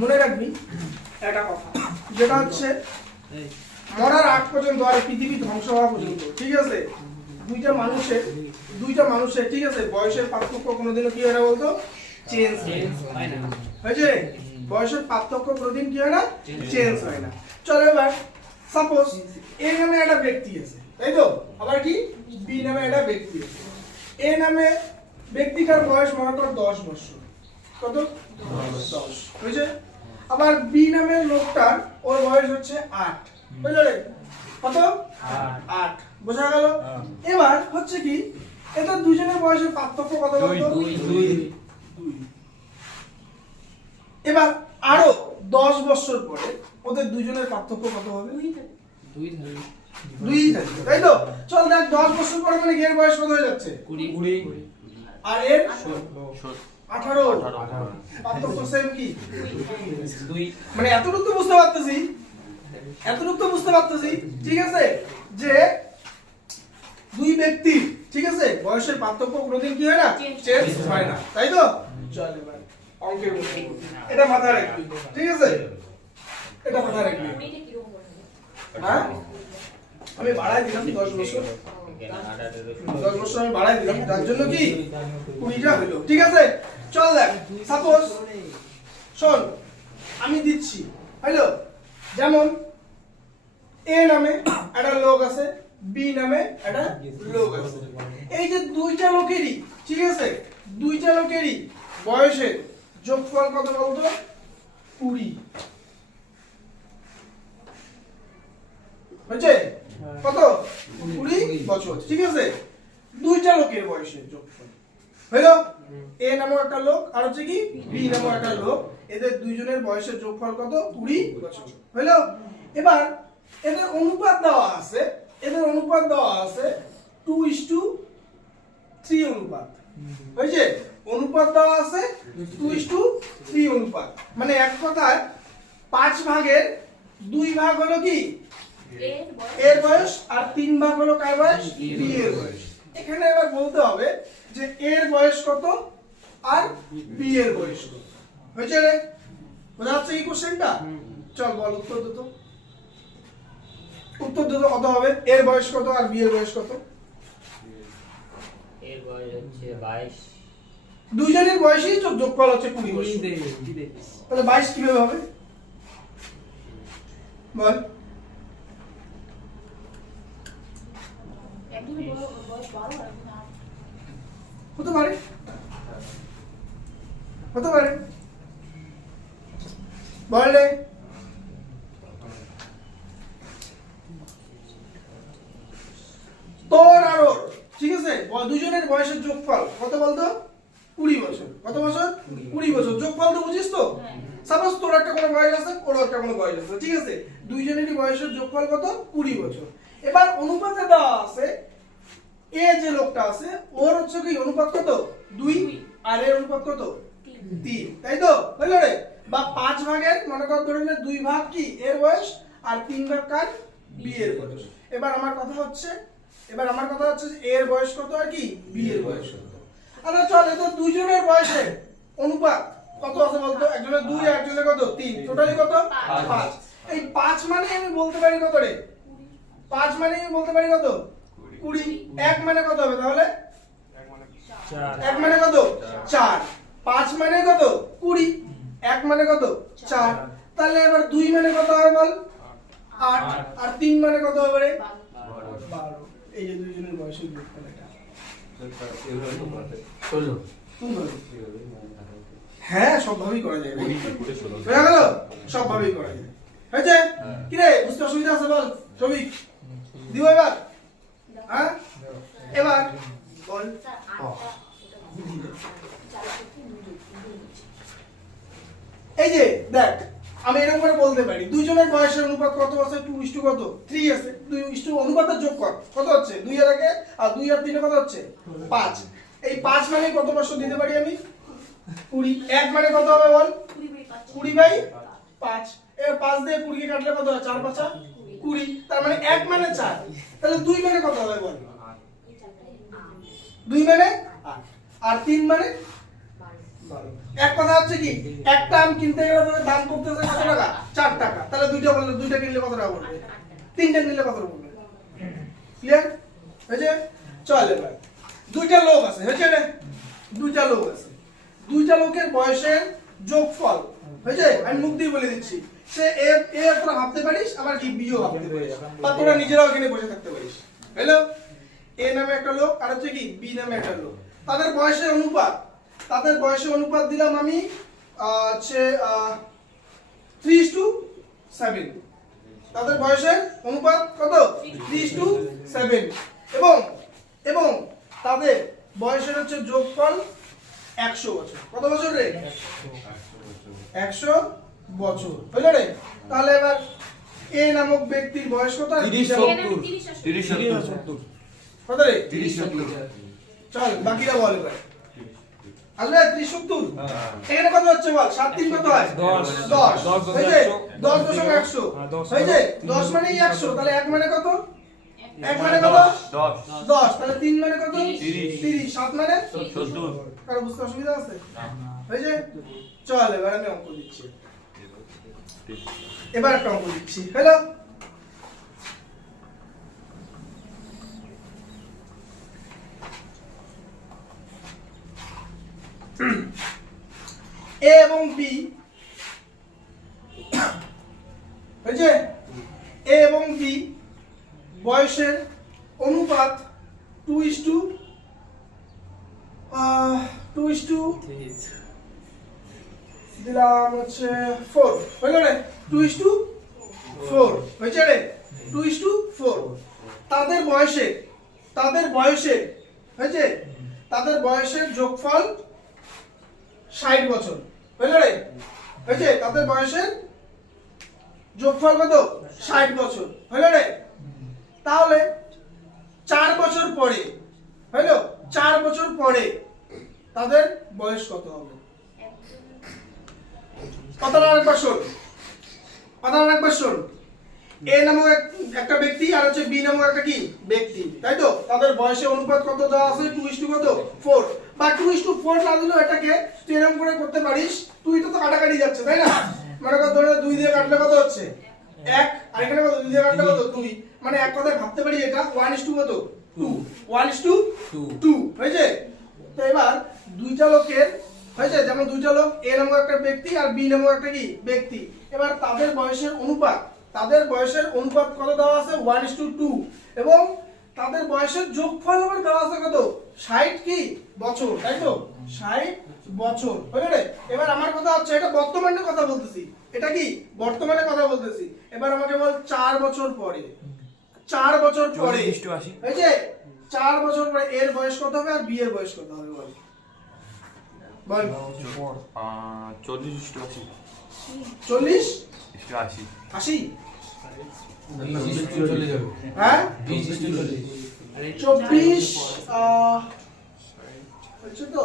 মনে রাখবি একটা কথা, যেটা হচ্ছে মরার আগ পর্যন্ত আর পৃথিবী ধ্বংস হওয়া পর্যন্ত, ঠিক আছে, দুইটা মানুষের ঠিক আছে বয়সের পার্থক্য কোনোদিনও কি হয় না বলতো? চেঞ্জ হয় না। হয়েছে? বয়সের পার্থক্য কোনোদিন কি হয় না? চেঞ্জ হয় না। চলো এবার সাপোজ এ নামে একটা ব্যক্তি আছে, তাই তো? আবার কি বি নামে একটা ব্যক্তি আছে। এ নামে ব্যক্তিটার বয়স মনে কর 10 বছর। কত? 10। হয়েছে? আবার বি নামের লোকটার ওর বয়স হচ্ছে 8। বুঝলে রে? কত? 8। বোঝা গেল? এবার হচ্ছে কি এদের দুজনের বয়সের পার্থক্য কত বলতো? 2। এবার আরো 10 বছর পরে ওদের দুজনের পার্থক্য কত হবে? 2 থাকবে, তাই তো? চল দেখ 10 বছর পরে মানে এর বয়স কত হয়ে যাচ্ছে? 20। আর এর 18। পার্থক্য সেম কি? 2। মানে এতটুকু তো বুঝতে পারতেছি, ঠিক আছে, যে দুই ব্যক্তি ঠিক আছে বয়সের পার্থক্য কোনোদিন কি হয় না? চেঞ্জ হয় না, তাই তো? চল এবার অঙ্কের মধ্যে এটা মাথায় রাখবি, ঠিক আছে? এটা মাথায় রাখবি। হ্যাঁ আমি বাড়াই দিলাম 10 বছর, 10 বছর আমি বাড়াই দিলাম, যার জন্য কি 20টা হলো, ঠিক আছে? চল দেখ সাপোজ শোন আমি দিচ্ছি, হ্যালো, যেমন এ নামে একটা লোক আছে, বি নামে একটা লোক আছে। এই যে দুইটা লোকেরই ঠিক আছে দুইটা লোকেরই বয়সের যোগফল কত বলতো? 20। বুঝছে? কত? 20 বছর, ঠিক আছে? দুইটা লোকের বয়সের যোগফল হলো এ নামক একটা লোক আর হচ্ছে কি বি নামক একটা লোক, এদের দুইজনের বয়সের যোগফল কত? 20 বছর হলো। এবার এদের অনুপাত দেওয়া আছে 2:3 অনুপাত। হয়েছে? অনুপাত দেওয়া আছে 2:3 অনুপাত, মানে এক কথায় 5 ভাগের 2 ভাগ হলো কি এর বয়স আর 3 ভাগ হলো কার বয়স? বি এর বয়স। এখানে এবার বলতে হবে যে এর বয়স কত আর বি এর বয়স কত। হয়েছে রে? বোঝা যাচ্ছে এই কোশ্চেনটা? চল বল উত্তর দে তো। কত হবে? এর বয়স কত আর বি এর বয়স কত? এর বয়স হচ্ছে 22। দুইজনের বয়সই যোগফল হচ্ছে 20 বছর। তাহলে 22 কিভাবে হবে? বল। হতে পারে বললে তোর আর ওর ঠিক আছে দুজনের বয়সের যোগফল কত বলতো? 20 বছর। কত বছর? 20 বছর। যোগফল তো বুঝিস তো? সাপোজ তোর একটা কোনো বয়স আছে, ওর একটা কোনো বয়স আছে, ঠিক আছে? দুইজনেরই বয়সের যোগফল কত? 20 বছর। এবার অনুপাতে দেওয়া আছে এ যে লোকটা আছে ওর হচ্ছে কি অনুপাত কত? 2 আর এর অনুপাত কত? 3, তাই তো? হলো রে? বা 5 ভাগের মনে কর ধরে নে 2 ভাগ কি এর বয়স আর 3 ভাগ কার? বি এর বয়স। এবার আমার কথা হচ্ছে যে এর বয়স কত আর কি বি এর বয়স কত। আচ্ছা চল এদের দুইজনের বয়সের অনুপাত কত আছে বলতো? একজনের 2 আর একজনের কত? 3, টোটালি কত? 5। এই 5 মানে আমি বলতে পারি কত রে? 5 মানে আমি বলতে পারি কত? 20। 1 মানে কত হবে তাহলে? 1 মানে কত? 4। 5 মানে কত? 20। 1 মানে কত? 4। তাহলে এবার 2 মানে কত হবে বল? 8। আর 3 মানে কত হবে রে? 12। এই যে দুইজনের বয়সের যোগফল এটা। হ্যাঁ সবভাবেই করা যায়। বুঝা গেল? সবভাবেই করা যায়। হয়েছে? কি রে বুঝতে অসুবিধা আছে বল? সবিক দিব এবার? হ্যাঁ এবার বল। এই যে দেখ আমি এরকম করে বলতে পারি দুইজনের বয়সের অনুপাত কত আছে? 2 কত? 3 আছে। 2 অনুপাতের যোগ কত হচ্ছে? 2 এর আগে আর 2 আর 3 কত হচ্ছে? 5। এই 5 মানে কত বছর দিতে পারি আমি? 20। 1 মানে কত হবে বল? 20/5। এর 5 দিয়ে 20 কে কাটলে কত হয়? 4 5 20। তার মানে 1 মানে 4। তাহলে 2 মানে কত হবে বল? 2 মানে 8 আর 3 মানে 12। এক কথা হচ্ছে কি একটা আম কিনতে গেলে তোদের দাম পড়তেছে কত টাকা 4 টাকা তাহলে দুইটা বললে দুইটা কিনলে কত টাকা পড়বে তিনটা কিনলে কত টাকা পড়বে ক্লিয়ার হয়েছে চল এবার দুইটা লোক আছে হয়েছে রে দুইটা লোক আছে দুইটা লোকের বয়সের যোগফল হয়েছে আমি মুখ দিয়ে বলে দিচ্ছি সে এ তোরা ভাবতে পারিস আবার কি বিও ভাবতে পারিস বা তোরা নিজেরাও এখানে বসে থাকতে পারিস হ্যালো এ নামে একটা লোক আর হচ্ছে কি বি নামে একটা লোক তাদের বয়সের অনুপাত দিলাম আমি হচ্ছে 3:7 তাদের বয়সের অনুপাত কত 3:7 এবং তাদের বয়সের হচ্ছে যোগফল 100 বছর কত বছর রে 100 বছর হইল রে তাহলে এবার এ নামক ব্যক্তির বয়স কত 30 কত রে 30 চল বাকিটা বল এবার আসলে 30 এখানে কত হচ্ছে বল 7 3 কত হয় 10 হইছে 10.100 হইছে 10 মানে 100 তাহলে 1 মানে কত 1 মানে কত 10 তাহলে 3 মানে কত 30 7 মানে 70 কারো বুঝতে অসুবিধা আছে হইছে চল এবার আমি অঙ্ক দিচ্ছি এবার একটা অঙ্ক দিচ্ছি হ্যালো এ এবং বি হয়েছে এ এবং বি বয়সের অনুপাত 2:2 দিলাম হচ্ছে 4 হইল রে 2:4 হয়েছে রে 2:4 তাদের হয়েছে তাদের বয়সের যোগফল 60 বছর হইল রে হয়েছে তাদের বয়সের যোগফল কত 60 বছর হইল রে তাহলে 4 বছর পরে হইল 4 বছর পরে তাদের বয়স কত হবে কথাটা আরেকবার শোন এ নামক একটা ব্যক্তি আর হচ্ছে বি নামক একটা কি ব্যক্তি তাই তো তাদের বয়সের অনুপাত কত দেওয়া আছে 2:4 বা 2:4 না দিলেও এটাকে তুই এরকম করে করতে পারিস তুই তো কাটাকাটি যাচ্ছে তাই না মানে কত ধরে 2 দিয়ে কাটলে কত হচ্ছে 1 আর এখানে কত 2 দিয়ে কাটলে কত 2 মানে এক কথায় ভাবতে পারি এটা 1:2 কত 2 1:2 হয়েছে তো এবার দুইটা লোকের হয়েছে যেমন দুইটা লোক এ নামক একটা ব্যক্তি আর বি নামক একটা কি ব্যক্তি এবার তাদের বয়সের অনুপাত কত দেওয়া আছে 1:2 এবং তাদের বয়সের যোগফল আবার দেওয়া আছে কত 60 কি বছর তাই তো 60 বছর হলো রে এবার আমার কথা হচ্ছে এটা বর্তমানের কথা বলতেছি এটা কি বর্তমানে কথা বলতেছি এবার আমাকে বল 4 বছর পরে এই যে 4 বছর পরে এর বয়স কত হবে আর বি এর বয়স কত হবে বল 40 80 হ্যাঁ 24 আচ্ছা তো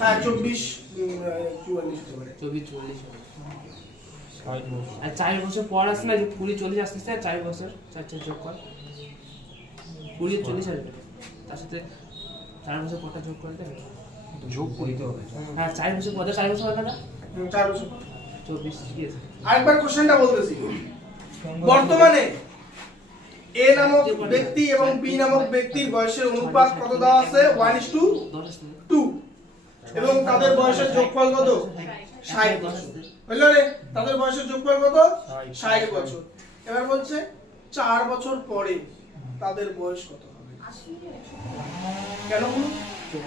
হ্যাঁ 24 আর 4 বছর পর আসছে না যে 20 40 আসতেছে 4 বছর 4 যোগ কর 20 40 আসবে তার সাথে 4 বছর পরটা যোগ করতে হবে যোগ করতে হবে হ্যাঁ 4 বছর পর 4 বছর হবে না 4 বছর 24 ঠিক আছে আরেকবার কোশ্চেনটা বলতেছি বর্তমানে এ নামক ব্যক্তি এবং বি নামক ব্যক্তির বয়সের অনুপাত কত দেওয়া আছে 1:2 এবং তাদের বয়সের যোগফল কত 60 বছর হইল রে তাদের বয়সের যোগফল কত 60 বছর এবার বলছে 4 বছর পরে তাদের বয়স কত হবে কেন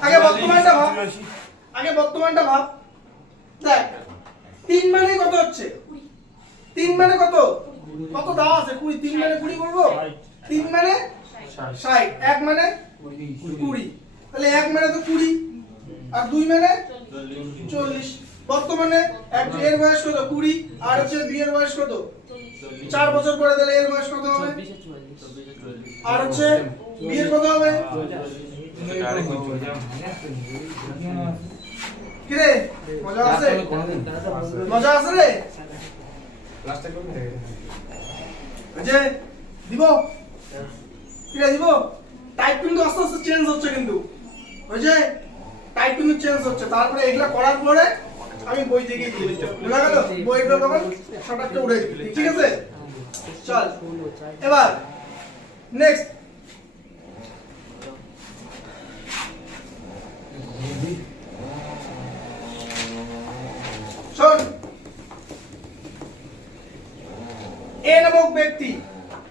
আগে বর্তমানটা ভাব দেখ 3 মানে কত হচ্ছে 3 মানে কত দেওয়া আছে 20 3 মানে 20 বলবো 3 মানে 60 1 মানে 20 তাহলে 1 মানে তো 20 আর 2 মানে 40 বর্তমানে এর বয়স কত 20 আর হচ্ছে বি এর বয়স কত 4 বছর পরে তাহলে এর বয়স কত হবে আর হচ্ছে বি এর কত হবে কি রে মজা আছে রে যে দিব কি রে দিব টাইপ কিন্তু আস্তে আস্তে চেঞ্জ হচ্ছে কিন্তু ওই যে টাইপ কিন্তু চেঞ্জ হচ্ছে, তারপরে এগুলা করার পরে আমি বই থেকে দিয়ে দিচ্ছি, বোঝা গেল? বইগুলো তখন শর্টকাটটা উড়ে দিচ্ছি, ঠিক আছে? চল এবার নেক্সট শোন, এ নামক ব্যক্তি,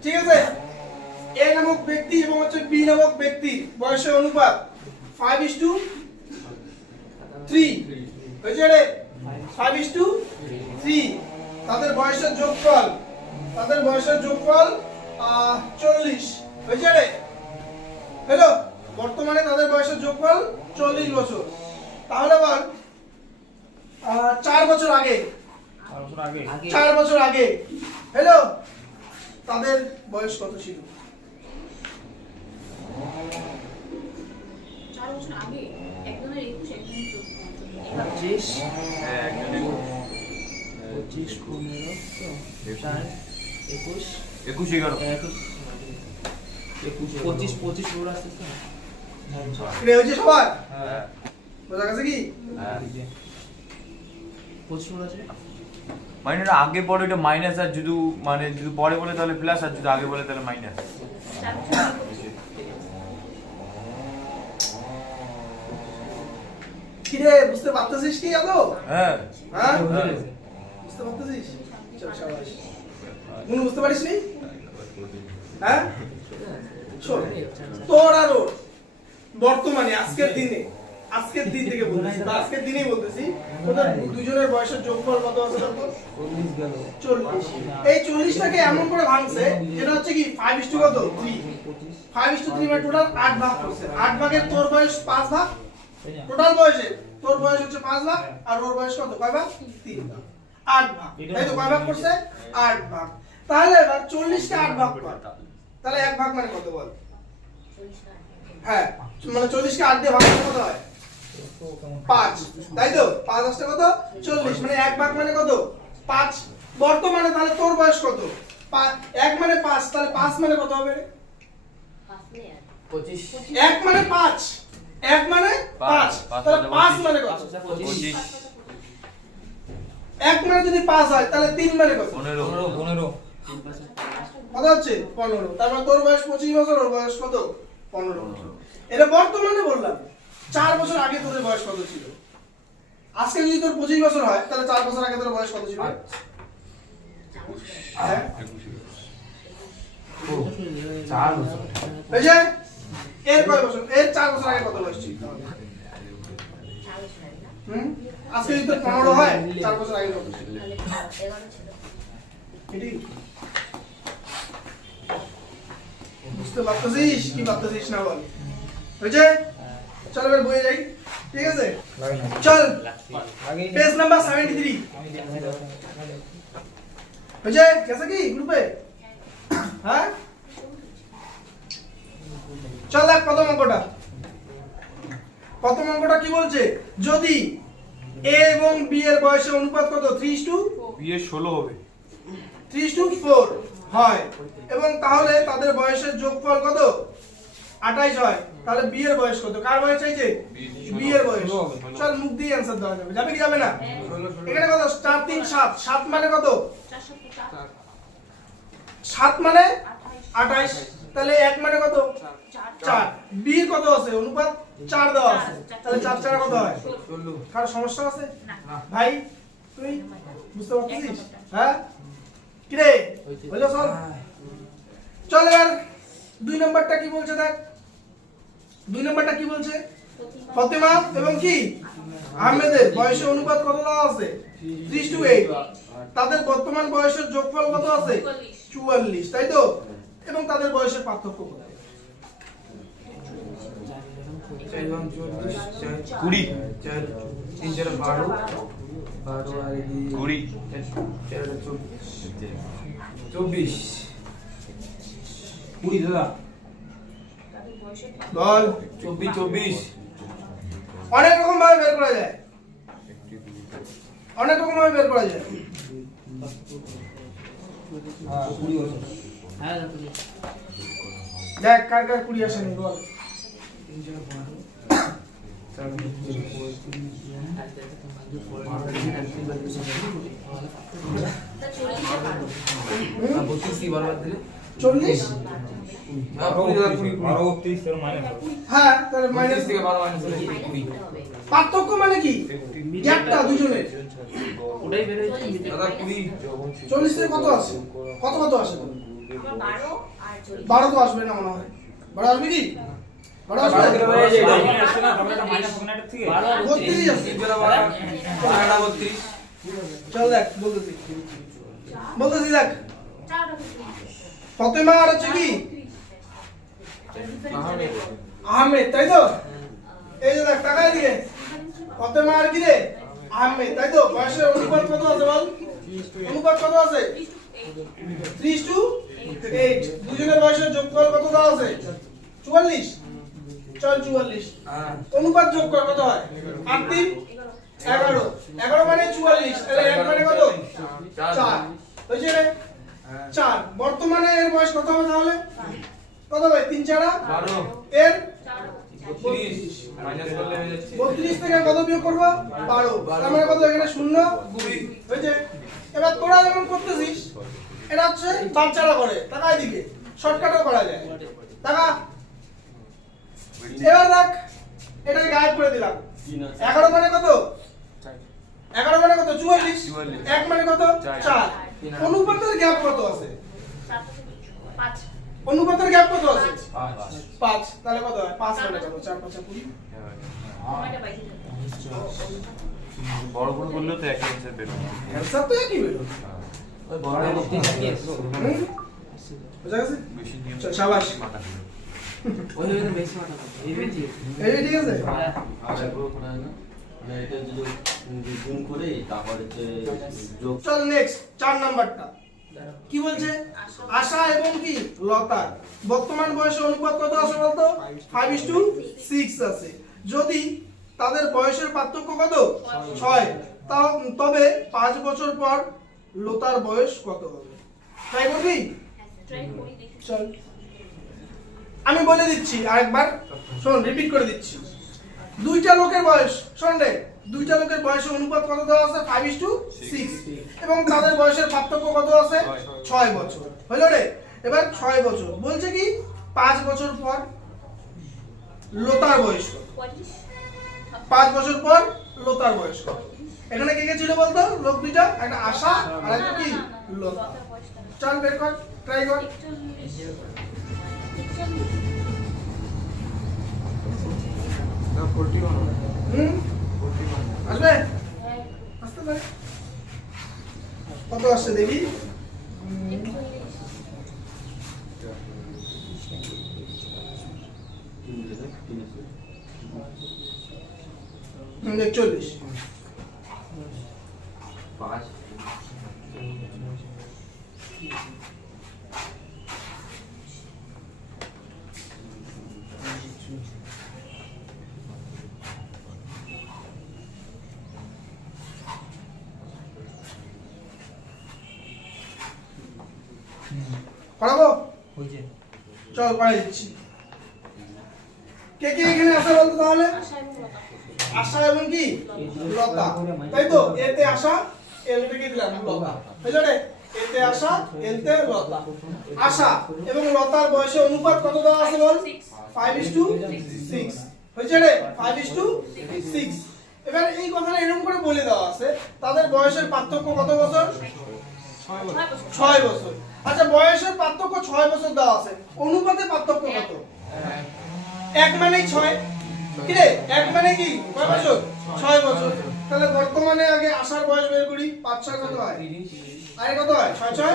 ঠিক আছে, এ নামক ব্যক্তি এবং হচ্ছে বি নামক ব্যক্তি বয়সের অনুপাত 5:3 হয়েছে রে, 5:3। তাদের বয়সের যোগফল 40 হয়েছে রে, হ্যালো? বর্তমানে তাদের বয়সের যোগফল 40 বছর। তাহলে বল 4 বছর আগে, 4 বছর আগে, হ্যালো, তাদের বয়স কত ছিল? 4 বছর আগে একজনের 21 একজনের 25 হ্যাঁ একজনের 25 15 4 21 21 11 25 25 পুরো আসছে তো। এটা হয়েছে সবার হ্যাঁ বোঝা গেছে কি? হ্যাঁ 25 পুরো আছে। মানে এটা আগে পরে এটা মাইনাস, আর যদি মানে যদি পরে বলে তাহলে প্লাস, আর যদি আগে বলে তাহলে মাইনাস। 4 বছর কি রে, বুঝতে পারতেছিস কি আদৌ? হ্যাঁ হ্যাঁ হ্যাঁ। বুঝতে পারতেছিস? চল শাবাশ। মনে বুঝতে পারিস নি? হ্যাঁ শোন, তোর আর ওর বর্তমানে আজকের দিন থেকে বলতেছি, বা আজকের দিনেই বলতেছি, ওদের দুজনের বয়সের যোগফল কত আছে কত? 40। এই 40টাকে এমন করে ভাঙছে, এটা হচ্ছে কি 5:3 কত? 3। 5:3 মানে টোটাল 8 ভাগ করছে। 8 ভাগের তোর বয়স 5 ভাগ, টোটাল বয়সে তোর বয়স হচ্ছে 5 ভাগ, আর ওর বয়স কত? কয় ভাগ? 3 ভাগ। 8 ভাগ, তাই তো? কয় ভাগ করছে? 8 ভাগ। তাহলে এবার 40 কে 8 ভাগ কর, তাহলে 1 ভাগ মানে কত বল? হ্যাঁ, মানে 40 কে 8 দিয়ে ভাগ করলে কত হয়? 5, তাই তো? 5 আসছে কত? 40, মানে 1 ভাগ মানে কত? 5। বর্তমানে তাহলে তোর বয়স কত? 1 মানে 5, তাহলে 5 মানে কত হবে রে? 1 মানে 5, 1 মানে 5, তাহলে 5 মানে কত? 25 1 মানে যদি 5 হয় তাহলে 3 মানে কত? 15 কত হচ্ছে? 15। তার মানে তোর বয়স 25 বছর, ওর বয়স কত? 15 বছর। এটা বর্তমানে বললাম। 4 বছর আগে তোর বয়স কত ছিল? আজকে যদি তোর 25 বছর হয় তাহলে 4 বছর আগে তোর বয়স কত ছিল? হ্যাঁ, এই যে এর কয় বছর? এর 4 বছর আগে কত বয়স ছিল? আজকে যদি তোর 15 হয়, 4 বছর আগে কত ছিল? এটি বুঝতে পারতেছিস কি পারতেছিস না বল? হয়েছে? চল এবার বইয়ে যাই, ঠিক আছে? চল পেজ নাম্বার 73 হয়েছে? গেছে কি গ্রুপে? হ্যাঁ চল দেখ প্রথম অঙ্কটা কি বলছে? যদি এ এবং বি এর বয়সের অনুপাত কত? 3:4 বিয়ে 16 হবে। 3:4 হয়, এবং তাহলে তাদের বয়সের যোগফল কত? 28 হয়। তাহলে বি এর বয়স কত? কার বয়স চাইছে? বি এর বয়স। চল মুখ দিয়ে অ্যানসার দেওয়া যাবে, যাবে কি যাবে না? এখানে কত? 4 3 7, 7 মানে কত? 7 মানে 28, তাহলে 1 মানে কত? 4। বি এর কত আছে? অনুপাত 4 দেওয়া আছে, তাহলে 4 4 কত হয়? কার সমস্যা আছে ভাই? তুই বুঝতে পারছিস? হ্যাঁ কি রে, বলো চল। চল এবার 2 নাম্বারটা কি বলছে দেখ। 2 নাম্বারটা কি বলছে? ফাতেমা এবং কি আহমেদের বয়সের অনুপাত কত দেওয়া আছে? 3:8। তাদের বর্তমান বয়সের যোগফল কত আছে? 44, তাই তো? এবং তাদের বয়সের পার্থক্য কত? 20 বল। 24 অনেক রকম ভাবে বের করা যায়, অনেক রকম ভাবে বের করা যায়। হ্যাঁ দেখ কার কার 20 আসেনি বল। তা 40 পারো। 40 হ্যাঁ তাহলে মাইনাস মাইনাস করতে হবে। পার্থক্য মানে কি গ্যাপটা দুজনের ওটাই বের হয়েছে 40 থেকে কত আসে কত আসে তো আমার 12 আর 40 12 তো আসবে না মনে হয় 12 আসবে কি 12 আসবে 32 আসবে চল দেখ বলতেছি দেখ ফতেমা আর হচ্ছে কি আহমেদ তাই তো এই যে দেখ টাকা দিয়ে ফতেমা আর কি রে আহমেদ তাই তো বয়সের অনুপাত কত আছে বল অনুপাত কত আছে 3:8 দুজনের বয়সের যোগফল কত দেওয়া আছে 44 চল 44 অনুপাত যোগ কর কত হয় 8 3 11 11 মানে 44 তাহলে 1 মানে কত 4 হয়েছে রে 4 বর্তমানে এর বয়স কত হবে তাহলে কত হবে 3 4 12 এর 32 থেকে কত বিয়োগ করব 12 তার মানে কত এখানে 0 হয়েছে এবার তোরা যখন করতেছিস এটা হচ্ছে বাচ্চারা করে টাকা এদিকে শর্টকাটও করা যায় টাকা এবার দেখ এটাকে গায়েব করে দিলাম 11 মানে কত 11 মানে কত 44 1 মানে কত 4 অনুপাতের গ্যাপ কত আছে 5 অনুপাতের গ্যাপ কত আছে 5 তাহলে কত হয় 5 মানে কত 4 5 20 সময়টা পাইছি। বড় করে বললে তো একটা অ্যান্সার বের হবে অ্যানসার তো একই বের হবে বুঝা গেছে বেশি নিয়ম চল শাবাশ মাথা খেলো। বেশি মাথা খাবে। এই বেশি এই ঠিক আছে চল নেক্সট 4 নাম্বারটা কি বলছে আশা এবং কি লতার বর্তমান বয়সের অনুপাত কত আছে বলতো 5:6 আছে যদি তাদের বয়সের পার্থক্য কত 6 তবে 5 বছর পর লতার বয়স কত হবে ট্রাই করবি ট্রাই করি দেখি। চল আমি বলে দিচ্ছি আরেকবার শোন রিপিট করে দিচ্ছি দুইটা লোকের বয়স শোন রে দুইটা লোকের বয়সের অনুপাত কত দেওয়া আছে 5:6 এবং তাদের বয়সের পার্থক্য কত আছে 6 বছর হলো রে এবার 6 বছর বলছে কি 5 বছর পর লতার বয়স কত 5 বছর পর লতার বয়স কত এখানে কে কে ছিল বলতো লোক দুইটা একটা আশা আর একটা কি লতা চল বের কর ট্রাই কর আসবে আসতে পারে কত আসছে দেখি 41 পড়াবো চল পড়াই দিচ্ছি কে কে এখানে আছে বলতো তাহলে আশা এবং কি লতা তাই তো এতে আশা এল থেকে দিলাম লতা বুঝলে রে এতে আশা এলতে লতা আশা এবং লতার বয়সে অনুপাত কত দেওয়া আছে বল 5:6 হয়েছে রে 5:6 এবার এই কথাটা এরকম করে বলে দেওয়া আছে তাদের বয়সের পার্থক্য কত বছর 6 বছর আচ্ছা বয়সের পার্থক্য 6 বছর দেওয়া আছে অনুপাতে পার্থক্য কত 1 মানেই 6 কি রে 1 মানে কি কয় বছর 6 বছর তাহলে বর্তমানে আগে আশার বয়স বের করি 5 6 কত হয় আরে কত হয় 6 6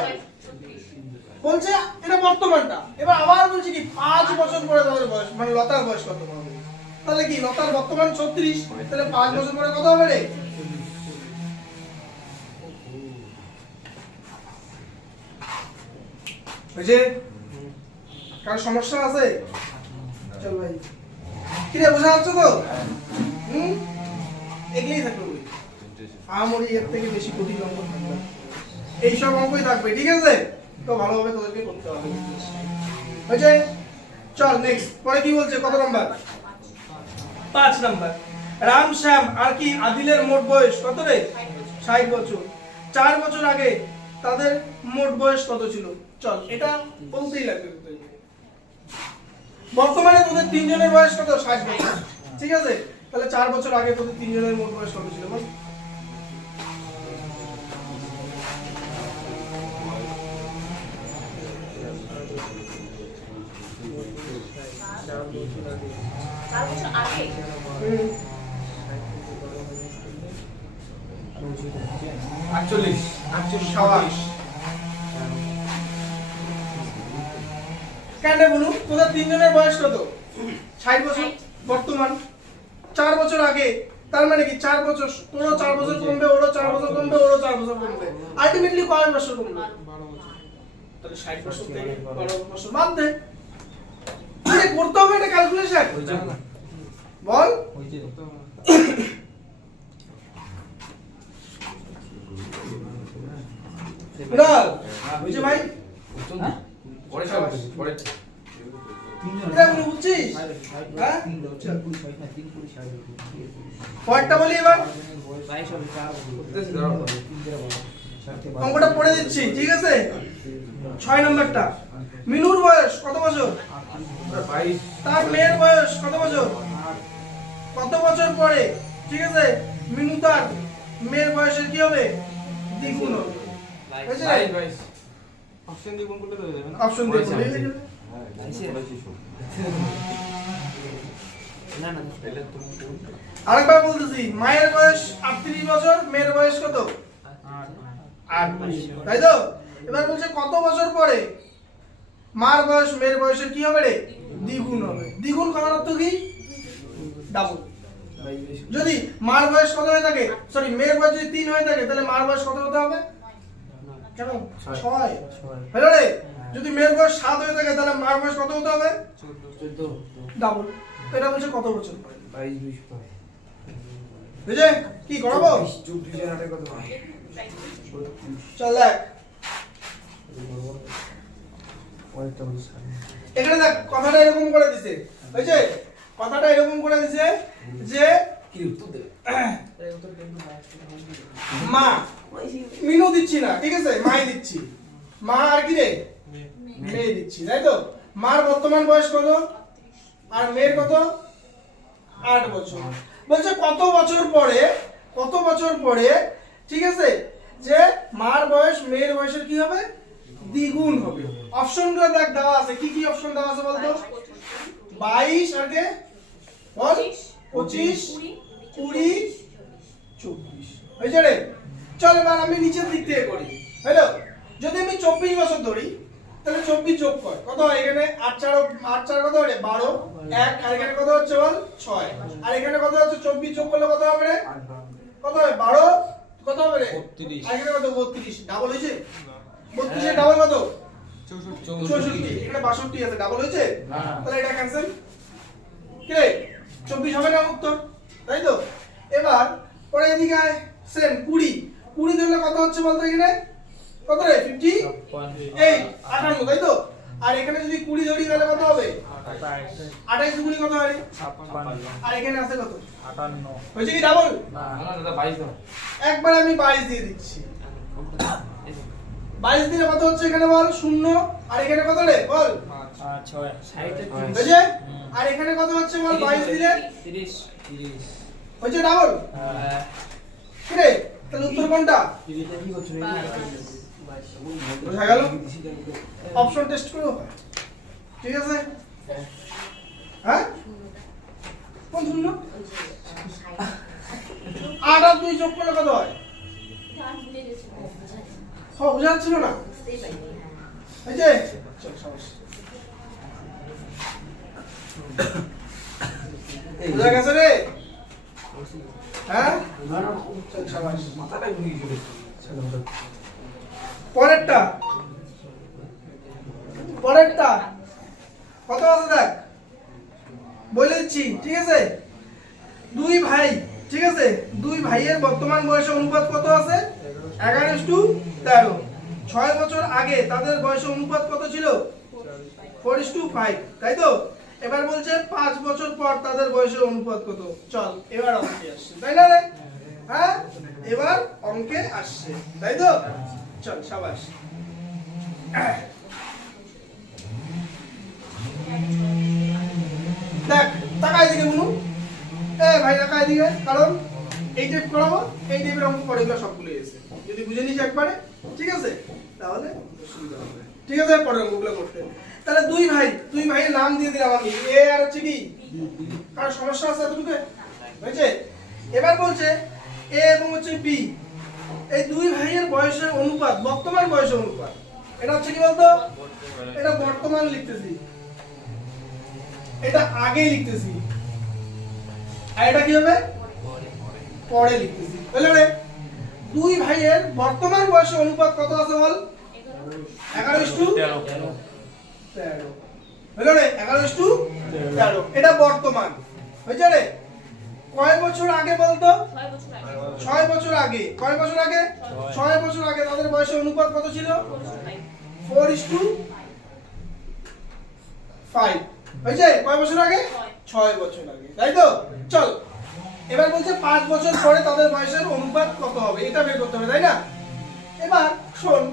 বলছে এটা বর্তমানটা এবার আবার বলছি কি 5 বছর পরে তাদের বয়স মানে লতার বয়স কত হবে তাহলে কি লতার বর্তমান 36 তাহলে 5 বছর পরে কত হবে রে বুঝে কার সমস্যা আছে চল ভাই কি রে বুঝা যাচ্ছে তো এগিয়ে থাকবে বলি আমরি এর থেকে বেশি কঠিন অঙ্ক থাকবে এই সব অঙ্কই থাকবে ঠিক আছে তো ভালোভাবে তোদেরকে করতে হবে বুঝে চল নেক্সট পরে কি বলছে কত নাম্বার 5 নাম্বার রাম শ্যাম আর কি আদিলের মোট বয়স কত রে? 60 বছর। 4 বছর আগে তাদের মোট বয়স কত ছিল? চল এটা বলতেই লাগবে তোদের। বর্তমানে তোদের তিনজনের বয়স কত? 60 বছর, ঠিক আছে? তাহলে 4 বছর আগে তোদের তিনজনের মোট বয়স কত ছিল বল? চার বছর আগে হুম, 48 সাবাস। কেন বলুন তোদের তিনজনের বয়স কত? 60 বছর বর্তমান। 4 বছর আগে, তার মানে কি 4 বছর, তোরও 4 বছর কমবে, ওরও 4 বছর কমবে, ওরও 4 বছর কমবে, আলটিমেটলি কয় বছর কমবে? তাহলে 60 বছর থেকে 12 বছর বাদ দে। আরে করতে হবে এটা ক্যালকুলেশন, বল। কুণাল, বুঝছে ভাই? পরে সব পরে এটা কোনো বুঝছিস? হ্যাঁ? পরেরটা বলি এবার, করতেছি ধরো অঙ্কটা পড়ে দিচ্ছি, ঠিক আছে? 6 নম্বরটা, মিনুর বয়স কত বছর? 22 তার মেয়ের বয়স কত বছর? কত বছর পরে, ঠিক আছে, মিনু তার মেয়ের বয়সের কি হবে? দ্বিগুণ হবে। বুঝলে? 22 অপশন দিয়ে বললে না না আরেকবার বলতেছি, মায়ের বয়স 38 বছর, মেয়ের বয়স কত? 8 বছর, তাই তো? এবার বলছে কত বছর পরে মার বয়স মেয়ের বয়সের কি হবে রে? দ্বিগুণ হবে। দ্বিগুণ করার অর্থ কি? ডাবল। যদি মার বয়স কত হয়ে থাকে, সরি মেয়ের বয়স যদি 3 হয়ে থাকে, তাহলে মার বয়স কত হতে হবে? কেন 6 হলো রে? যদি মেয়ের বয়স 7 হয়ে থাকে, তাহলে মার বয়স কত হতে হবে? 14 ডাবল। এটা বলছে কত বছর পরে। 22 পরে বুঝে কি করাবো? 24 এর আগে কত হয়? চল দেখ, পরেরটা বলি এখানে দেখ কথাটা এরকম করে দিছে, বুঝছে? কথাটা এরকম করে দিছে যে কি উত্তর দেবে? মা, মিনু দিচ্ছি না, ঠিক আছে, মাই দিচ্ছি। মা আর কি রে? মেয়ে দিচ্ছি, তাই তো? মার বর্তমান বয়স কত আর মেয়ের কত? 8 বছর। বলছে কত বছর পরে, কত বছর পরে, ঠিক আছে, যে মার বয়স মেয়ের বয়সের কি হবে? দ্বিগুণ হবে। অপশনগুলো দেখ দেওয়া আছে, কি কি অপশন দেওয়া আছে বলতো? 22 আগে বল, 25, 20, 24 হয়েছে রে? চল এবার আমি নিচের দিক থেকে করি, হ্যালো? যদি আমি 24 বছর ধরি, তাহলে 24 যোগ কর, কত হয় এখানে? 8 4 কত হবে? 12, 1 আর এখানে কত হচ্ছে বল? 6, আর এখানে কত হচ্ছে? 24 যোগ করলে কত হবে রে? কত হবে? 12, কত হবে রে? 32, আর এখানে কত? 32, ডাবল হয়েছে? 32 এর ডাবল কত? 64, এখানে 62 আছে, ডাবল হয়েছে? তাহলে এটা ক্যান্সেল, কি রে? 24 হবে না উত্তর, তাই তো? এবার পরে এদিকে আয়, সেম 20 ধরলে কত হচ্ছে বলতো এখানে? কত রে? 50, এই 58, তাই তো? আর এখানে যদি 20 ধরি তাহলে কত হবে? 28 দুগুণি কত হয়? আর এখানে আছে কত? 58 হয়েছে কি ডাবল? না না দাদা 22 দাও একবার আমি 22 দিয়ে দিচ্ছি। 22 দিলে কত হচ্ছে এখানে বল? 0, আর এখানে কত রে বল? 6 হয়েছে? আর এখানে কত হচ্ছে বল? 22 দিলে 30 হয়েছে ডাবল, কি রে? তাহলে উত্তর কোনটা? বোঝা গেল? অপশন টেস্ট করো, ঠিক আছে? হ্যাঁ, কোন শূন্য? 8 আর 2 যোগ করলে কত হয়? বোঝা যাচ্ছিল না? এই যে চল সাবাস, বোঝা গেছে রে? হ্যাঁ চল সাবাস। মাথাটাই ঘুরিয়ে চলে পরেরটা, পরেরটা কত আছে দেখ, বলে দিচ্ছি, ঠিক আছে? 2 ভাই, ঠিক আছে, 2 ভাইয়ের বর্তমান বয়সের অনুপাত কত আছে? 11:13। 6 বছর আগে তাদের বয়সের অনুপাত কত ছিল? 4:5, তাই তো? এবার বলছে 5 বছর পর তাদের বয়সের অনুপাত কত? চল এবার অঙ্কে আসছে, তাই না রে? হ্যাঁ, এবার অঙ্কে আসছে, তাই তো? চল শাবাশ। দেখ তাকাই দিকে বুনু, ভাই তাকাই দিকে, কারণ এই টাইপ করাবো, এই টাইপের অঙ্ক পরে এগুলো সবগুলো এসে যদি বুঝে নিস একবারে, ঠিক আছে, তাহলে সুবিধা হবে। ঠিক আছে, পরের অঙ্কগুলো করতে। তাহলে দুই ভাইয়ের নাম দিয়ে দিলাম আমি, এ আর হচ্ছে কি, কার সমস্যা আছে এতটুকু হয়েছে? এবার বলছে এ এবং হচ্ছে বি, এই দুই ভাইয়ের বয়সের অনুপাত, বর্তমান বয়সের অনুপাত। এটা হচ্ছে কি বলতো, এটা বর্তমান লিখতেছি, এটা আগে লিখতেছি, আর এটা কি হবে, পরে লিখতেছি। বুঝলে রে? দুই ভাইয়ের বর্তমান বয়সের অনুপাত কত আছে বল? 11:13। বুঝলে রে? 11:13, এটা বর্তমান। বুঝলে রে? কয় বছর আগে বলতো? 6 বছর 6 বছর আগে। আগে। কয় বছর আগে? 6 বছর আগে তাদের বয়সের অনুপাত কত ছিল? 4:5। হয়েছে? কয় বছর আগে? 6 বছর আগে, তাই তো? চল এবার বলছে 5 বছর পরে তাদের বয়সের অনুপাত কত হবে, এটা বের করতে হবে, তাই না? এবার শোন,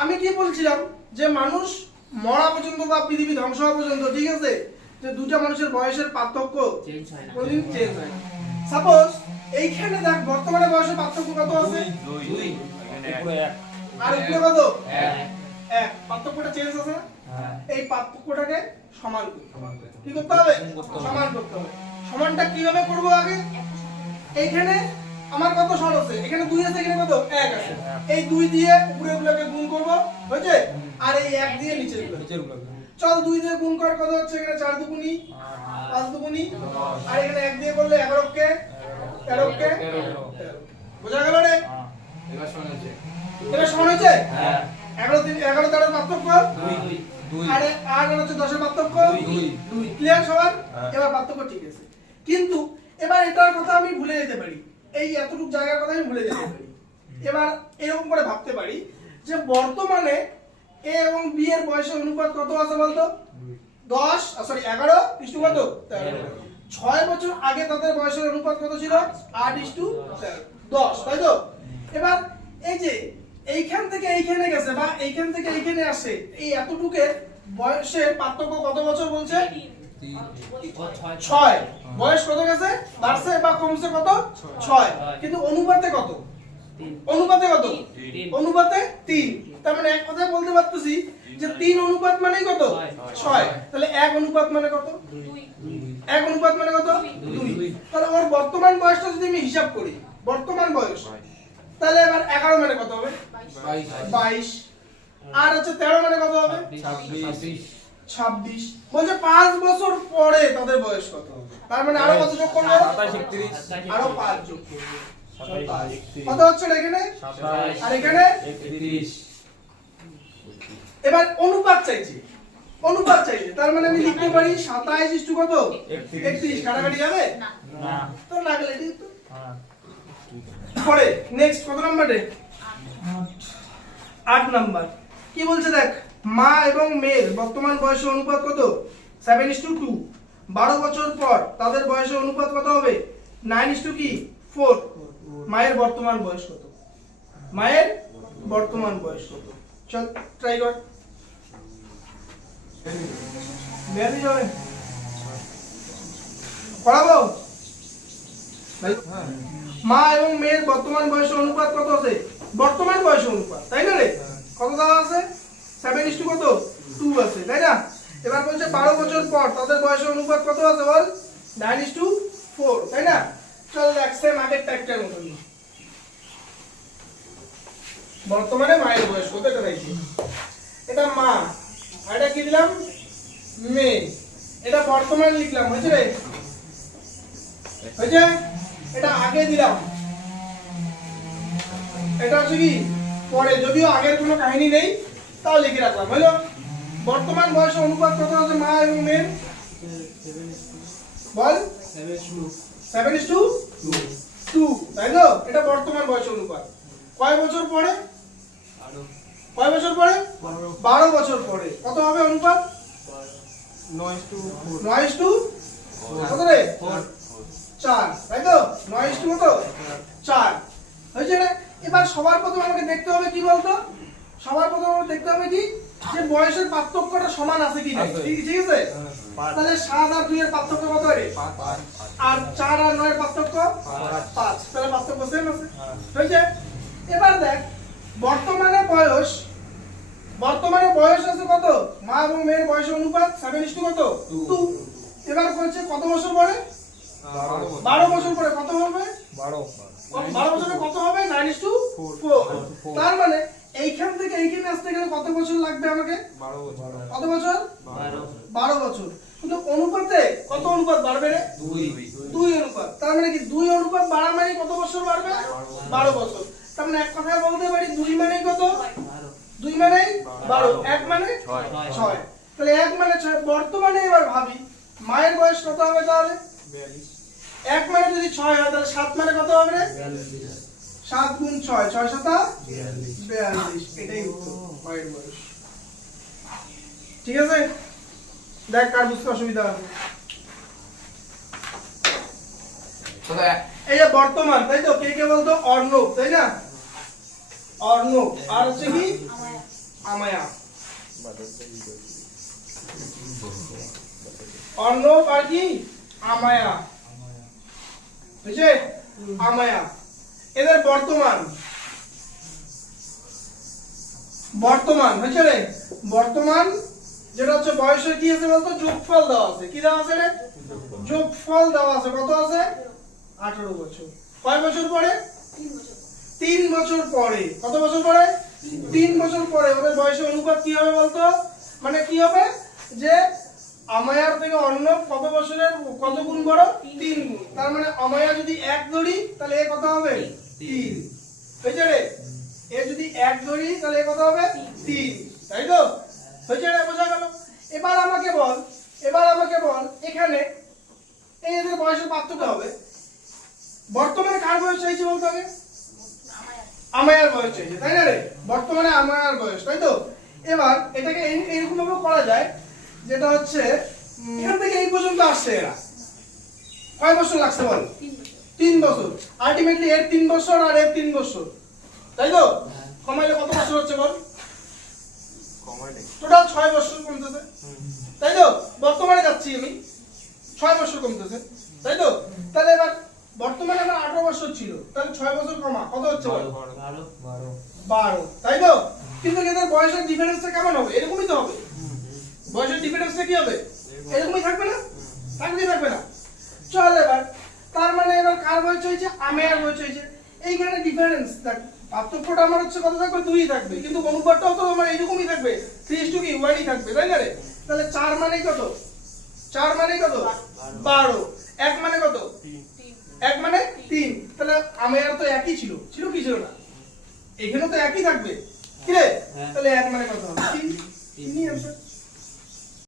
আমি কি বলছিলাম যে মানুষ মরা পর্যন্ত বা পৃথিবী ধ্বংস হওয়া পর্যন্ত, ঠিক আছে, যে দুটো মানুষের বয়সের পার্থক্য চেঞ্জ হয় না। কোনদিন চেঞ্জ হয় না। সাপোজ এইখানে দেখ বর্তমানে বয়সের পার্থক্য কত আছে? 2 উপরে 1 আর উপরে কত? 1 1। পার্থক্যটা চেঞ্জ আছে না? হ্যাঁ এই পার্থক্যটাকে সমান করতে হবে। সমান করতে কি করতে হবে? করতে হবে। সমান করতে হবে। সমানটা কিভাবে করব আগে? এইখানে আমার কত সর আছে? এখানে 2 আছে, এখানে কত? 1 আছে। এই 2 দিয়ে উপরেগুলোকে গুণ করব, হয়েছে? আর এই 1 দিয়ে নিচেরগুলো। নিচের গুলো চল 2 দিয়ে গুণ কর, কত হচ্ছে? এখানে 4 দুগুনি 5 দুগুনি, আর এখানে 1 দিয়ে করলে 11 কে 13 কে 13। বোঝা গেল রে? এবার শুনেছে এটা সমান হয়েছে? হ্যাঁ 11 দিন 11 13 পার্থক্য 2 আর আর হচ্ছে 10 এর পার্থক্য 2 2। ক্লিয়ার সবার? হ্যাঁ। এবার পার্থক্য ঠিক আছে, কিন্তু এবার এটার কথা আমি ভুলে যেতে পারি, এই এতটুকু জায়গার কথা আমি ভুলে যেতে পারি। এবার এরকম করে ভাবতে পারি যে বর্তমানে এ এবং বি এর বয়সের অনুপাত কত আছে বলতো? 11 ইস্টু কত? 13। 6 বছর আগে তাদের বয়সের অনুপাত কত ছিল? 8:13, 10, তাই তো? এবার এই যে এইখান থেকে এইখানে গেছে বা এইখান থেকে এইখানে আসে, এই এতটুকুর বয়সের পার্থক্য কত বছর বলছে? 6। বয়স কত গেছে? বাড়ছে বা কমছে কত? 6। কিন্তু অনুপাতে কত? অনুপাতে কত? অনুপাতে 3। তার মানে এক কথায় বলতে পারতেছি যে 3 অনুপাত মানে কত? 6। তাহলে 1 অনুপাত মানে কত? 1 অনুপাত মানে কত? 2। তাহলে ওর বর্তমান বয়সটা যদি আমি হিসাব করি, বর্তমান বয়স, তাহলে এবার 11 মানে কত হবে? 22। আর হচ্ছে 13 মানে কত হবে? 26। বলছে 5 বছর পরে তাদের বয়স কত হবে? তার মানে আরো কত যোগ করব? 27 আরো 5 যোগ করব। কত হচ্ছে না এখানে? আর এখানে 31 এবার অনুপাত চাইছি, অনুপাত চাইছে, তার মানে আমি লিখতে পারি 27 ইস্টু কত? 31। কাটাকাটি যাবে না। না তো না গেলে ঠিক তো। হ্যাঁ পরে নেক্সট কত নাম্বারে? 8 নাম্বার। কি বলছে দেখ, মা এবং মেয়ের বর্তমান বয়সের অনুপাত কত? 7:2। 12 বছর পর তাদের বয়সের অনুপাত কত হবে? 9:4। মায়ের বর্তমান বয়স কত? মায়ের বর্তমান বয়স কত? চল ট্রাই কর। বেয়ালি যাবে পড়াবো ভাই? মা এবং মেয়ের বর্তমান বয়সের অনুপাত কত আছে? বর্তমান বয়সের অনুপাত, তাই না রে? কত দেওয়া আছে? 7:2 কত? 2 আছে, তাই না? এবার বলছে 12 বছর পর তাদের বয়সের অনুপাত কত আছে বল? 9:4, তাই না? চল দেখ সেম আগের টাইপটার মতন। বর্তমানে মায়ের বয়স কত এটা দেখি। এটা মা, আর এটা কি দিলাম? মেয়ে। এটা বর্তমান লিখলাম, হয়েছে রে? হয়েছে? এটা আগে দিলাম, এটা হচ্ছে কি পরে, যদিও আগের কোনো কাহিনী নেই তাও লিখে রাখলাম, হলো? বর্তমান বয়সের অনুপাত কত আছে মা এবং মেয়ের? বল? 7:2, তাই তো? এটা বর্তমান বয়সের অনুপাত। কয় বছর পরে? কয় বছর পরে? 12 বছর পরে কত হবে অনুপাত? 9:4 কত রে 4 তাই তো 9:4 কত 4 হয়েছে রে। এবার সবার প্রথমে আমাকে দেখতে হবে কি বলতো, সবার প্রথমে আমাকে দেখতে হবে কি যে বয়সের পার্থক্যটা সমান আছে কি না। ঠিক আছে, তাহলে 7 আর 2 এর পার্থক্য কত রে, আর 4 আর 9 এর পার্থক্য 5, তাহলে পার্থক্য সেম আছে। হয়েছে। এবার দেখ বর্তমানে বয়স আছে কত, মা এবং মেয়ের বয়সের অনুপাত 7:2 কত 2। এবার বলছে কত বছর পরে, 12 বছর পরে কত হবে, 12 বছরে কত হবে 9:4। তার মানে এইখান থেকে এইখানে আসতে গেলে কত বছর লাগবে আমাকে, কত বছর 12 বছর। কিন্তু অনুপাতে কত অনুপাত বাড়বে রে, 2 অনুপাত। তার মানে কি 2 অনুপাত বাড়া মানে কত বছর বাড়বে, 12 বছর। তার মানে এক কথায় বলতে পারি 2 মানে কত, 2 মানে 12, 1 মানে 6। তাহলে 1 মানে 6। বর্তমানে এবার ভাবি মায়ের বয়স কত হবে, তাহলে 1 মানে যদি 6 হয় তাহলে 7 মানে কত হবে রে, 7 গুণ 6, 6 7 42। এটাই উত্তর মায়ের বয়স। ঠিক আছে, দেখ কার বুঝতে অসুবিধা আছে। এই যে বর্তমান, তাই তো, কে কে বলতো অর্ণব, তাই না, অর্ণব। আর হচ্ছে কি আমায়া, অর্ণব আর কি আমায়া, বুঝছে, আমায়া। এদের বর্তমান হচ্ছে রে, বর্তমান যেটা হচ্ছে বয়সের কি আছে বলতো, যোগফল দেওয়া আছে। কি দেওয়া আছে রে, যোগফল দেওয়া আছে। কত আছে 18 বছর। কয় বছর পরে, 3 বছর পরে। কত বছর পরে, 3 বছর পরে ওদের বয়সের অনুপাত কি হবে বলতো, মানে কি হবে যে আমায়ার থেকে অর্ণব কত বছরের কত গুণ বড়, 3 গুণ। তার মানে আমায়া যদি 1 ধরি তাহলে এ কত হবে 3, বুঝছে রে। এ যদি 1 ধরি তাহলে এ কত হবে 3, তাই তো, বুঝছে রে, বোঝা গেল। এবার আমাকে বল এখানে এই এদের বয়সের পার্থক্য হবে। বর্তমানে কার বয়স চাইছে বলতো আগে, আমায়ার বয়স চাইছে, তাই না রে, বর্তমানে আমায়ার বয়স, তাই তো। এবার এটাকে এইরকম ভাবে করা যায়, যেটা হচ্ছে এখান থেকে এই পর্যন্ত আসছে এরা, কয় বছর লাগছে বল, 3 বছর। আলটিমেটলি এর 3 বছর আর এর 3 বছর, তাই তো। কমাইলে কত বছর হচ্ছে বল, টোটাল 6 বছর কমতেছে, তাই তো। বর্তমানে যাচ্ছি আমি, 6 বছর কমতেছে, তাই তো। তাহলে এবার বর্তমানে আমার 18 বছর ছিল, তাহলে 6 বছর কমা কত হচ্ছে বল, 12, তাই তো। কিন্তু এদের বয়সের ডিফারেন্সটা কেমন হবে, এরকমই তো হবে। বয়সের ডিফারেন্সটা কি হবে, এরকমই থাকবে না, থাকবে না। চল এবার, তার মানে এবার কার বয়স হয়েছে, আমায়ার বয়স হয়েছে। এইখানে ডিফারেন্স দেখ, পার্থক্যটা আমার হচ্ছে কত থাকবে, 2ই থাকবে, কিন্তু অনুপাতটাও তো আমার এইরকমই থাকবে, 3:1 থাকবে, তাই না রে। তাহলে 4 মানে কত, 4 মানে কত 12, 1 মানে কত 1 মানে 3। তাহলে আমায়ার তো একই ছিল কি ছিল না, এখানেও তো একই থাকবে, কি রে। তাহলে 1 মানে কত হবে 3, 3ই आंसर।